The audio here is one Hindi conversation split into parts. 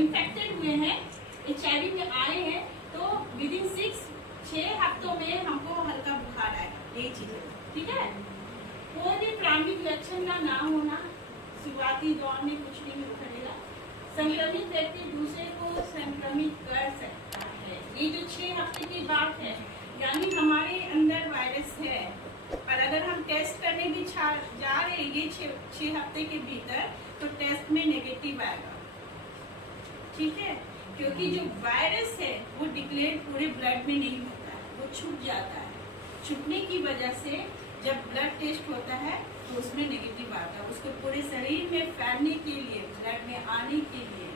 इन्फेक्टेड हुए हैं, HIV में आए हैं, तो विद इन 6 हफ्तों में हमको हल्का बुखार आएगा, यही चीज है। ठीक है, कोई भी प्रारंभिक लक्षण का ना होना, शुरुआती दौर में कुछ नहीं उठेगा, संक्रमित व्यक्ति दूसरे को संक्रमित कर सकता है। ये जो 6 हफ्ते की बात है, यानी हमारे अंदर वायरस है, और अगर हम टेस्ट करने भी जा रहे हैं ये 6 हफ्ते के भीतर, तो टेस्ट में नेगेटिव आएगा। ठीक है, क्योंकि जो वायरस है वो डिक्लेयर पूरे ब्लड में नहीं होता है, वो छुप जाता है। छुपने की वजह से जब ब्लड टेस्ट होता है तो उसमें नेगेटिव आता है। उसको पूरे शरीर में फैलने के लिए, ब्लड में आने के लिए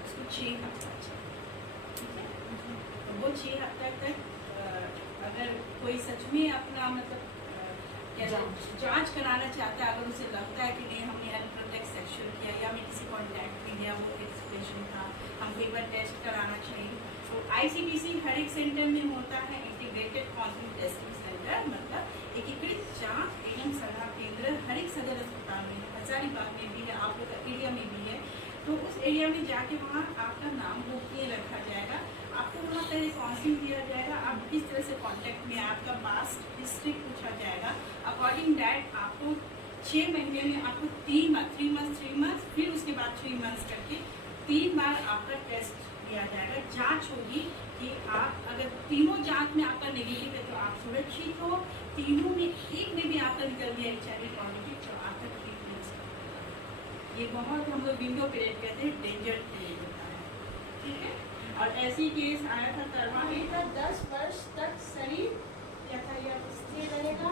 उसको 6 हफ्ता चाहिए। ठीक है, तो वो 6 हफ्ता तक अगर कोई सच में अपना मतलब जांच कराना चाहता है, अगर उसे लगता है कि नहीं हमने अनप्रोटेक्ट सेक्सुअल किया या हमें किसी कॉन्टैक्ट में लिया, वो एक्सप्रेशन था, हमको एक बार टेस्ट कराना चाहिए, तो ICTC हर एक सेंटर में होता है, इंटीग्रेटेड कॉन्सेप्ट टेस्टिंग सेंटर, मतलब एकीकृत जांच एवं सलाह केंद्र हर एक सदर अस्पताल में है, हजारीबाग में भी है, आप लोग का एरिया में भी है। तो उस एरिया में जाके वहाँ आपका नाम गोपनीय रखा जाएगा, आपको वहाँ पहले काउंसलिंग दिया जाएगा, आप किस तरह से कॉन्टैक्ट में, आपका पास्ट हिस्ट्री पूछा जाएगा। अकॉर्डिंग डैट आपको 6 महीने में आपको 3 मंथ, फिर उसके बाद 3 मंथ्स करके 3 बार आपका टेस्ट किया जाएगा। जांच होगी कि आप अगर तीनों जांच में आपका नेगेटिव है तो आप सुरक्षित हो, तीनों में एक में भी आपका निकल गया HIV पॉजिटिव तो आपका ट्रीटमेंट। ये बहुत हम लोग विंडो पीरियड कहते हैं, डेंजर पीरियड होता है। ठीक है, और ऐसी केस आया था करवाने का 10 वर्ष तक शरीर यातायात स्थिर रहेगा,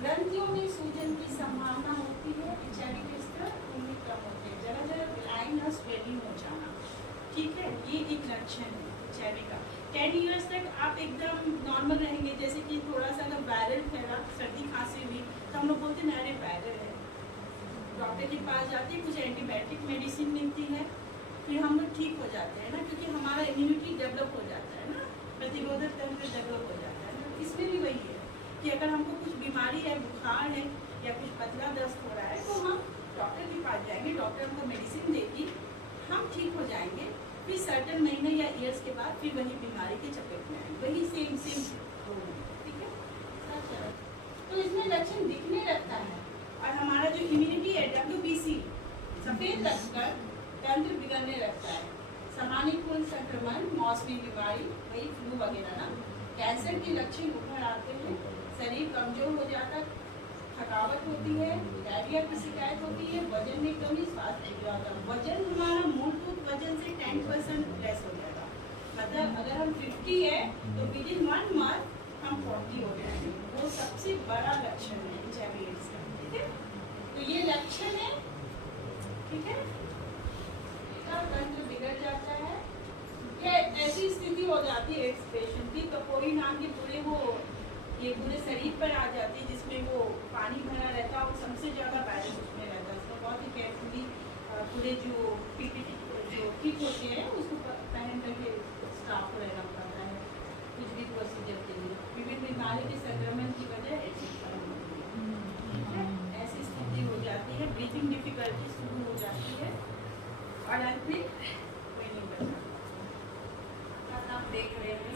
ग्रंथियों में सूजन की संभावना होती है, HIV के स्तर उनमें कम होते हैं, जगह जगह ब्लाइंड और स्वेलिंग हो जाना। ठीक है, ये एक लक्षण है HIV का। 10 इयर्स तक आप एकदम नॉर्मल रहेंगे, जैसे कि थोड़ा सा अगर वायरल फैला, सर्दी खांसी हुई तो हम लोग बोलते हैं अरे वायरल है, डॉक्टर के पास जाते हैं, कुछ एंटीबायोटिक मेडिसिन मिलती है, फिर हम लोग ठीक हो जाते हैं ना, क्योंकि हमारा इम्यूनिटी डेवलप हो जाता है ना, प्रतिरोधक तंत्र डेवलप हो जाता है ना। इसमें भी वही है कि अगर हमको कुछ बीमारी है, बुखार है या कुछ पतला दस्त हो रहा है, तो हम डॉक्टर के पास जाएंगे, डॉक्टर हमको मेडिसिन देगी, हम ठीक हो जाएंगे, फिर सर्टेन महीने या ईयर्स के बाद फिर वही बीमारी के चपेट में आएंगे, वही सेम ठीक है। तो इसमें लक्षण दिखने लगता है, और हमारा जो इम्यूनिटी है WBC सफेद रखकर तंत्र बिगड़ने लगता है, सामान्य खून संक्रमण, मौसमी बीमारी, वही फ्लू वगैरह ना, कैंसर के लक्षण उभर आते हैं, शरीर कमजोर हो जाता है, थकावट होती है, डायरिया की शिकायत होती है, वजन में कमी, स्वास्थ्य बिगड़ता है। वजन हमारा मूलभूत वजन से 10% लेस हो जाएगा, मतलब अगर हम 50 है तो विद इन 1 मंथ हम 40 हो जाएंगे, वो सबसे बड़ा लक्षण है HIV एड्स का। ठीक है, तो ये लक्षण है। ठीक है, तंत्र बिगड़ जाता है, ये ऐसी स्थिति हो जाती है एड्स पेशेंट की, तो कोई नाम के पूरे वो ये पूरे शरीर पर आ जाती है, जिसमें वो पानी भरा रहता है और सबसे ज़्यादा वायरस उसमें रहता है। उसको बहुत ही केयरफुली पूरे जो PPE जो किट होते हैं उसको पहन करके स्टाफ को रहना पड़ता है कुछ भी प्रोसीजर के लिए, विभिन्न बीमारी के संक्रमण की वजह ऐसी ऐसी स्थिति हो जाती है, ब्रीथिंग डिफिकल्टी शुरू हो जाती है, और अंत में कोई नहीं बचा। आप देख रहे हैं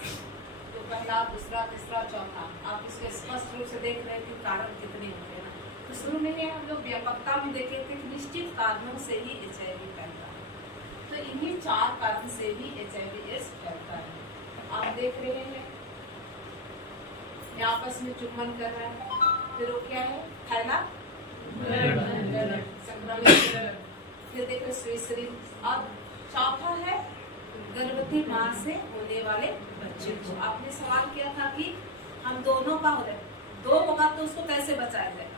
जो पहला, दूसरा, तीसरा, चौथा, आप इसको स्पष्ट रूप से देख रहे हैं कि कारण कितने होते हैं ना। तो शुरू में ही हम लोग व्यापकता में देखे थे कि निश्चित कारणों से ही HIV फैलता है। तो इन्हीं 4 कारण से ही HIV/AIDS फैलता है। आप देख रहे हैं ये आपस में चुम्बन कर रहे हैं, फिर वो क्या है, थैला संक्रमित, फिर देखो सुई सिरिंज। अब चौथा है गर्भवती माँ से होने वाले बच्चे को। आपने सवाल किया था कि हम दोनों का हो रहा है, 2 होगा तो उसको कैसे बचाया जाए,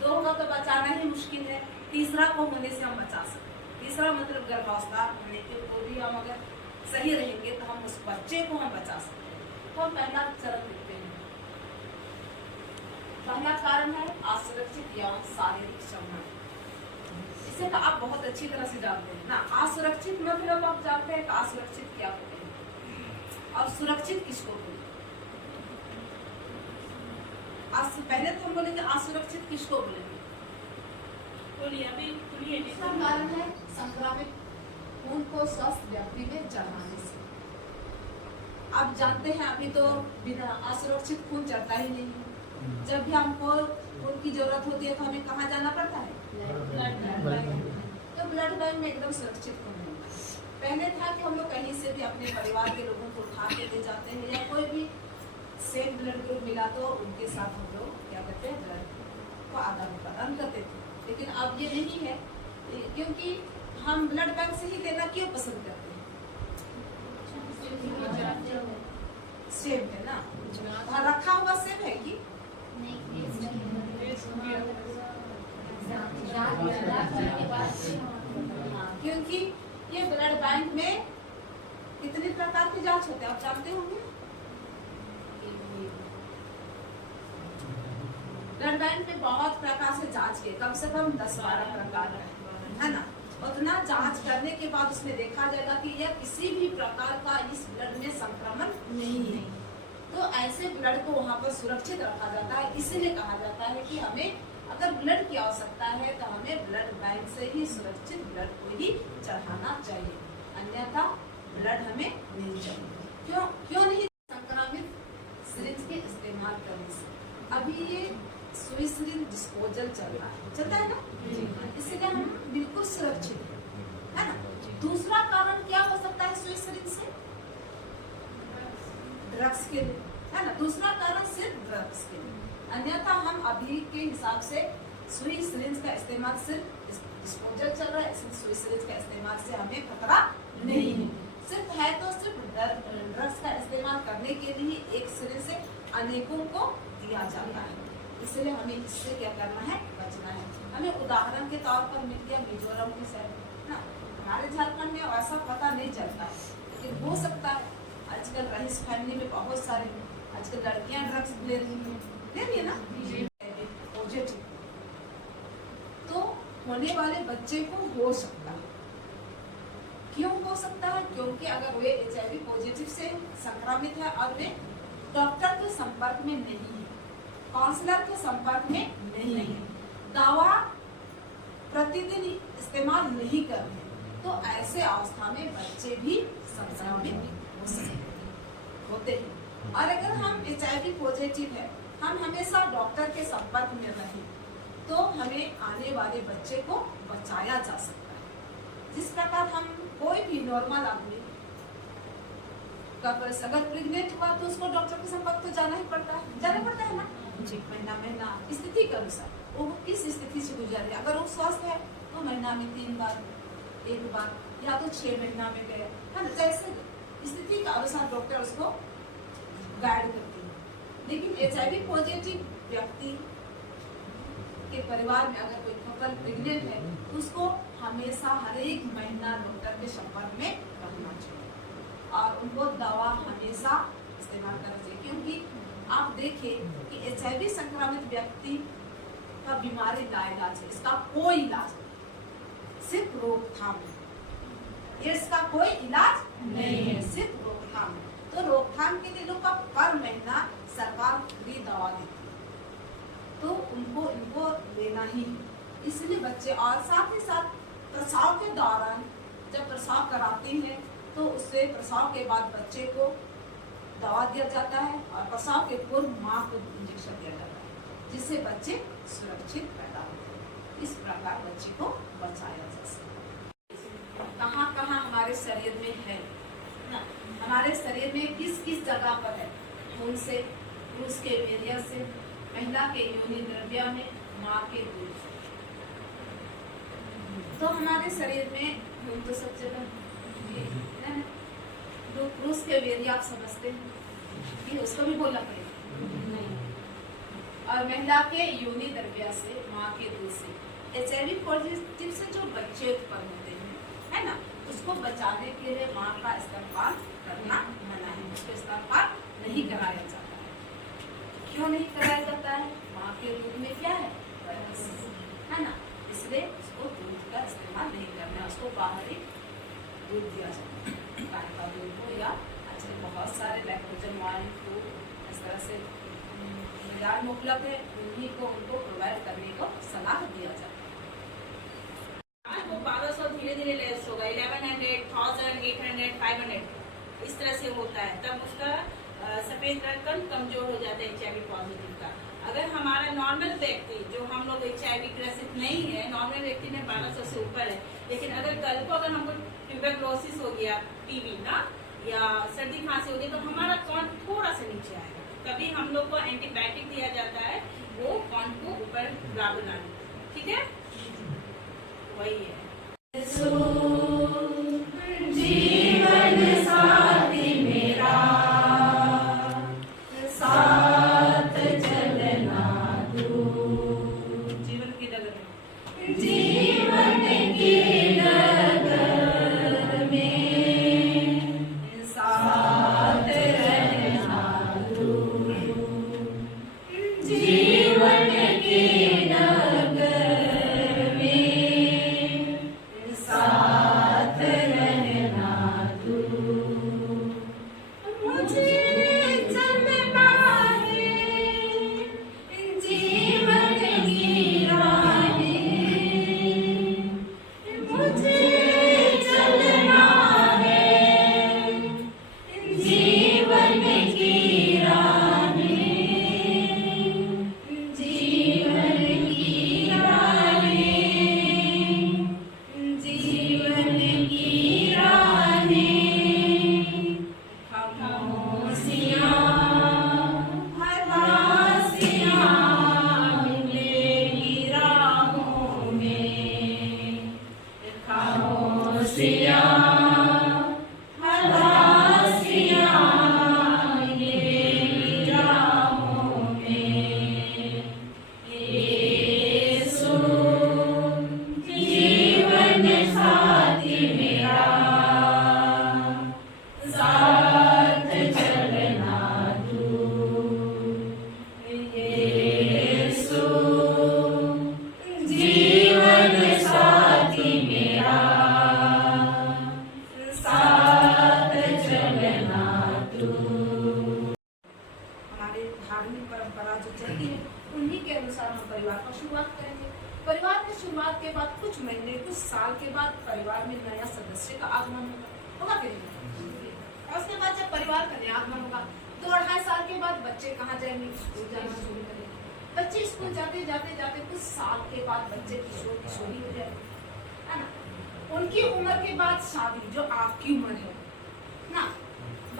2 होगा तो बचाना ही मुश्किल है, तीसरा को होने से हम बचा सकते हैं। तीसरा मतलब गर्भावस्था होने को भी हम अगर सही रहेंगे तो हम उस बच्चे को हम बचा सकते हैं। तो हम पहला चरण लिखते हैं। पहला कारण है असुरक्षित या शारीरिक संबंध। इसे तो आप बहुत अच्छी तरह से जानते हैं ना। असुरक्षित मतलब आप जानते हैं कि असुरक्षित क्या होते हैं और सुरक्षित किसको बोलते हैं। पहले तो हम बोलेंगे असुरक्षित किसको बोलेंगे, बोलिए। इसका कारण है संक्रमित खून को स्वस्थ व्यक्ति में चढ़ाने से। आप जानते हैं अभी तो बिना असुरक्षित खून चढ़ता ही नहीं है। जब भी हमको खून की जरूरत होती है तो हमें कहाँ जाना पड़ता है, ब्लड बैंक। तो ब्लड बैंक में एकदम सुरक्षित खून मिलता है। पहले था कि हम लोग कहीं से भी अपने परिवार के लोगों को उठा के ले जाते हैं, या कोई भी सेम ब्लड ग्रुप मिला तो उनके साथ हम लोग क्या करते हैं, ब्लड को आदान प्रदान करते थे। लेकिन अब ये नहीं है, क्योंकि हम ब्लड बैंक से ही देना क्यों पसंद करते हैं, सेम है ना, वहाँ रखा हुआ सेम है कि क्योंकि ये ब्लड बैंक में कितने प्रकार की जांच होते हैं आप जानते होंगे। ब्लड बैंक में बहुत प्रकार से जांच के कम से कम 10-12 प्रकार है ना। उतना जांच करने के बाद उसमें देखा जाएगा कि यह किसी भी प्रकार का इस ब्लड में संक्रमण नहीं है। तो ऐसे ब्लड को वहाँ पर सुरक्षित रखा जाता है। इसीलिए कहा जाता है कि हमें अगर ब्लड की आवश्यकता है तो हमें ब्लड बैंक से ही सुरक्षित ब्लड को ही चढ़ाना चाहिए, अन्यथा ब्लड हमें नहीं चाहिए। क्यों नहीं, संक्रमित सिरिंज के इस्तेमाल करने से। अभी ये सुई सिरिंज डिस्पोजल चलता है ना, इसलिए हम बिल्कुल सुरक्षित है ना। दूसरा कारण क्या हो सकता है सुई सिरिंज से, ड्रग्स के लिए है ना। दूसरा कारण सिर्फ ड्रग्स के लिए, अन्यथा हम अभी के हिसाब से सुई सिरिंज का इस्तेमाल सिर्फ डिस्पोजल चल रहा है, सुई सिरिंज का इस्तेमाल से हमें खतरा नहीं है। सिर्फ है तो सिर्फ ड्रग्स का इस्तेमाल करने के लिए एक सिरिंज से अनेकों को दिया जाता है। इसलिए हमें इससे क्या करना है, बचना है। हमें उदाहरण के तौर पर मिल गया मिजोरम के साइड ना, हमारे झारखंड में वैसा पता नहीं चलता है, लेकिन हो सकता है। आजकल रईस फैमिली में बहुत सारे आजकल लड़कियां ड्रग्स ले रही है ना, पॉजिटिव तो होने वाले बच्चे को हो सकता है। क्यों हो सकता है, क्योंकि अगर वे HIV पॉजिटिव से संक्रमित है और वे डॉक्टर के संपर्क में नहीं है, काउंसलर के संपर्क में नहीं है, दवा प्रतिदिन इस्तेमाल नहीं कर रहे, तो ऐसे अवस्था में बच्चे भी संक्रमित होते हैं। और अगर हम HIV पॉजिटिव है, हम हमेशा डॉक्टर के संपर्क में रहें, तो हमें आने वाले बच्चे को बचाया जा सकता है। जिस प्रकार हम कोई भी नॉर्मल आदमी अगर प्रेग्नेंट हुआ तो उसको डॉक्टर के संपर्क तो जाना पड़ता है ना, महीना स्थिति के अनुसार वो किस स्थिति से गुजर रही है। अगर वो स्वस्थ है तो महीना में 3 बार, 1 बार, या तो 6 महीना में गए है ना, जैसे स्थिति के अनुसार डॉक्टर उसको गाइड करती है। लेकिन HIV पॉजिटिव व्यक्ति के परिवार में अगर कोई कपल प्रेग्नेंट है तो उसको हमेशा हर एक महीना डॉक्टर के संपर्क में रहना चाहिए और उनको दवा हमेशा इस्तेमाल करना चाहिए। क्योंकि आप देखिए कि HIV संक्रमित व्यक्ति का बीमारी लाइलाज है, इसका कोई इलाज नहीं, सिर्फ रोकथाम है। एड्स का कोई इलाज नहीं है, सिर्फ रोकथाम है। तो रोकथाम के लिए लोग का पर महीना सरकार फ्री दवा देती है, तो इनको लेना ही है। इसलिए बच्चे और साथ ही साथ प्रसव के दौरान जब प्रसव कराती हैं तो उससे प्रसव के बाद बच्चे को दवा दिया जाता है और प्रसव के पूर्व माँ को इंजेक्शन दिया जाता है, जिससे बच्चे सुरक्षित पैदा होते हैं। इस प्रकार बच्चे को बचाया जा सकता है। कहाँ कहाँ हमारे शरीर में है ना, हमारे शरीर में किस किस जगह पर है, खून से, पुरुष के वीर्य से, महिला के योनि द्रव्य में, माँ के दूध से। तो हमारे शरीर में खून तो सब जगह है, जो पुरुष के वीर्य आप समझते हैं कि उसको भी बोलना पड़ेगा नहीं, और महिला के योनि द्रव्य से, माँ के दूध से। HIV पॉजिटिव से जो बच्चे उत्पन्न होते हैं, है ना, उसको बचाने के लिए माँ का स्तनपान करना मना है, उसको स्तनपान नहीं कराया जाता है। क्यों नहीं कराया जाता है? माँ के दूध में क्या है ना, इसलिए उसको दूध का इस्तेमाल नहीं करना है, उसको बाहरी दूध दिया जाता है, गाय का दूध हो या आजकल बहुत सारे लैक्टोजन वाले फूड इस तरह से बाजार में उपलब्ध है, उन्हीं को उनको प्रोवाइड करने को सलाह दिया जाता है। आज वो 1200 धीरे धीरे लेस होगा, 1100, 1000, 800, 500 इस तरह से होता है, तब उसका सफेद रक्त कमजोर हो जाता है HIV पॉजिटिव का। अगर हमारा नॉर्मल व्यक्ति, जो हम लोग HIV ग्रसित नहीं है, नॉर्मल व्यक्ति में 1200 से ऊपर है, लेकिन अगर कल को अगर हमको ट्यूबरक्लोसिस हो गया, टीबी ना, या सर्दी खांसी हो गई, तो हमारा काउंट थोड़ा सा नीचे आएगा, तभी हम लोग को एंटीबायोटिक दिया जाता है वो काउंट को ऊपर बराबर लाने, ठीक है, वही है। जीवन साथी मेरा, साथ चलना तू, जीवन की डगर में, जीवन की डगर में साथ रहना तू, जीवन की डगर में साथ रहना तू। मुझे चलना है जीवन की राहें, मुझे चलना है जीवन की राहें, जीवन की राहें, जीवन की राहें। खामोशियाँ हलासियाँ मिलेगी राहों में, खामोशियाँ हलासियाँ मिलेगी राहों में। यीशु जीवन साथी मेरा, साथ चलना तू। यीशु जीवन साथी मेरा, साथ चलना तू। हमारे धार्मिक परंपरा जो चलती है, उन्हीं के अनुसार हम परिवार का शुरुआत करेंगे। परिवार में शुरुआत के बाद कुछ महीने, कुछ साल के बाद परिवार में नया सदस्य का आगमन होगा कि नहीं? और उसके बाद जब परिवार का नया आगमन होगा, 2-2.5 साल के बाद बच्चे कहाँ जाएंगे? स्कूल जाना शुरू करेंगे। बच्चे स्कूल जाते जाते जाते कुछ साल के बाद बच्चे किशोरी हो जाएंगे, है ना। उनकी उम्र के बाद शादी, जो आपकी उम्र है ना,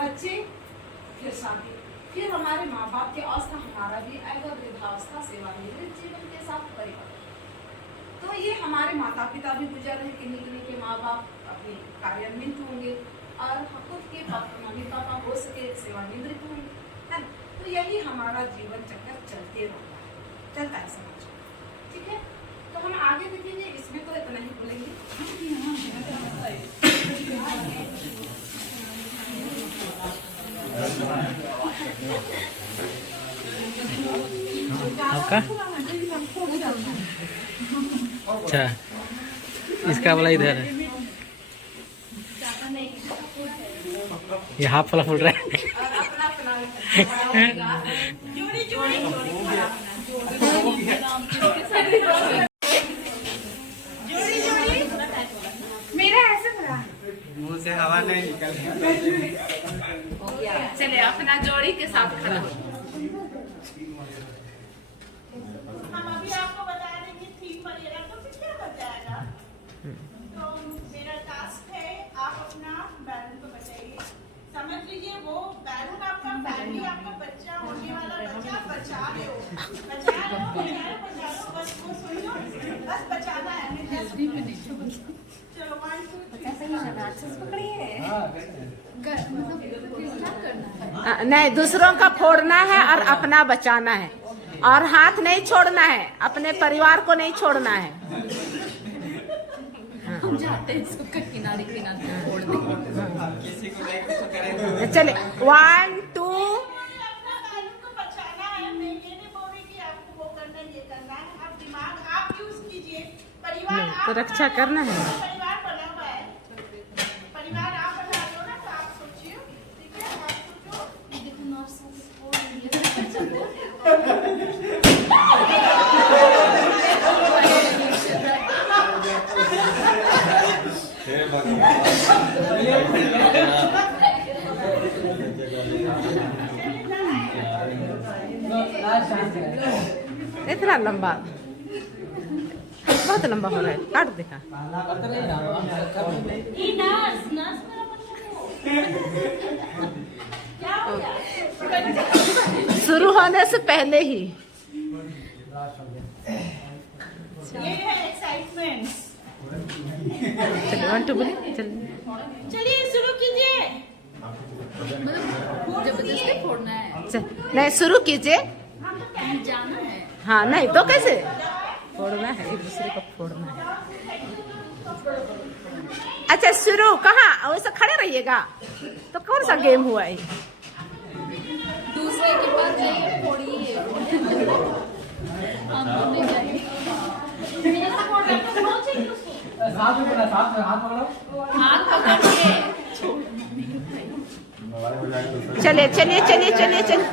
बच्चे, फिर शादी, फिर हमारे माँ बाप की अवस्था, हमारा भी आएगा वृद्धावस्था, सेवानिवृत्त जीवन के साथ परिवार। तो ये हमारे माता पिता भी गुजर रहे, किन्हीं के माँ बाप अपने कार्यान्वित होंगे, और खुद के मम्मी पापा हो सके सेवानिवृत्त होंगे, है ना। तो यही हमारा जीवन चक्कर चलते रहता है, चलता है समाज में, ठीक है। तो हम आगे देखेंगे, इसमें तो इतना ही बोलेंगे। आपका अच्छा, इसका वाला इधर है, ये हाफ वाला फुल रहा है। जोड़ी जोड़ी जोड़ी जोड़ी मेरा ऐसे खड़ा, मुंह से हवा नहीं निकल चले अपना जोड़ी के साथ खड़ा हो। हम अभी आपको बता देंगे थीम वगैरह तो फिर क्या बच जाएगा। तो मेरा टास्क है आप अपना बैलून को बचाइए। समझ लीजिए वो बैलून आपका फैमिली आपका बच्चा होने वाला बच्चा बचा रहे हो बस वो सुन लो बस बचाना है। चलो 1 2 3 नहीं, दूसरों का फोड़ना है और अपना बचाना है और हाथ नहीं छोड़ना है, अपने परिवार को नहीं छोड़ना है। हम जाते हैं इसको किनारे किनारे फोड़ देंगे। चले 1 2 अपना बैलून को बचाना है। मैं ये नहीं बोल रही कि आपको वो करना है ये करना है। आप दिमाग आप यूज कीजिए। परिवार नहीं, आप तो रक्षा करना है। परिवार बना हुआ है। परिवार आप बना रहे हो ना तो आप सोचिए। ठीक है आप सोचो। इतना लंबा, बहुत लंबा हो रहा है, काट देखा। ये नर्स नर्स मेरा बच्चा क्या हो गया? शुरू होने से पहले ही ये है एक्साइटमेंट। चलिए 1 2 बोलिए, चलिए चलिए शुरू कीजिए। मतलब जबरदस्ती फोड़ना है, नहीं शुरू कीजिए। कहीं जाना है। हाँ नहीं तो कैसे फोड़ना है, एक दूसरे को फोड़ना है। अच्छा शुरू कहाँ, वैसे खड़े रहिएगा तो कौन सा गेम हुआ है? दूसरे के पास जाइए फोड़िए। हम तो नहीं जाएंगे। हाथ पकड़िए। चलिए चलिए चलिए चलिए चलिए।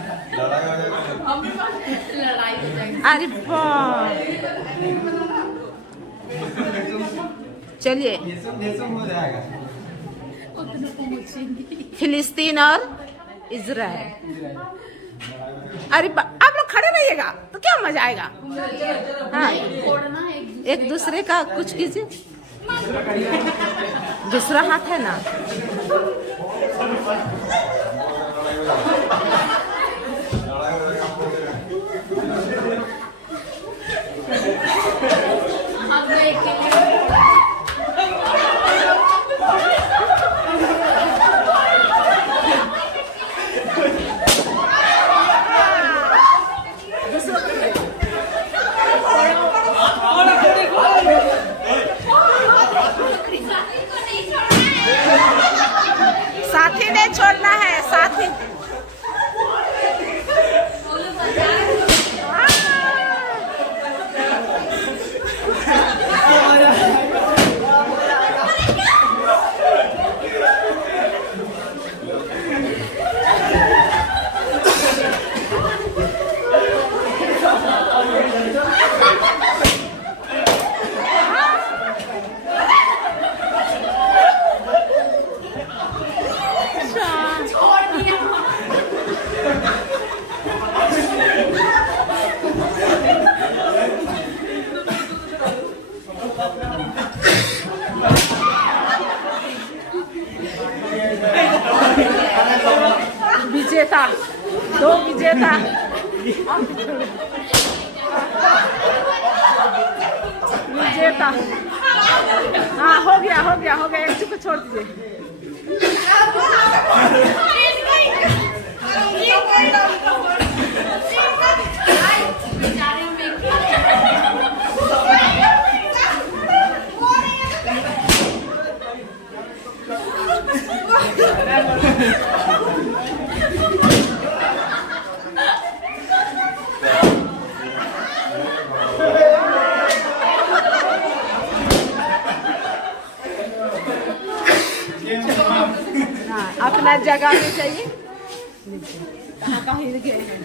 लड़ाई हो जाएगी। अरे वाह, चलिए उतने को मुझे फिलिस्तीन और इजराइल। अरे आप लोग खड़े रहिएगा तो क्या मजा आएगा। हाँ फोड़ना है एक दूसरे का कुछ कीजिए। दूसरा हाथ है ना, हाथ में एक साथी नहीं छोड़ना है, साथी। विजेता, 2 विजेता। विजेता। हाँ हो गया, एक चुप छोड़ दीजिए। हाँ अपना जगह में चाहिए। कहाँ कहाँ हिल गए हैं।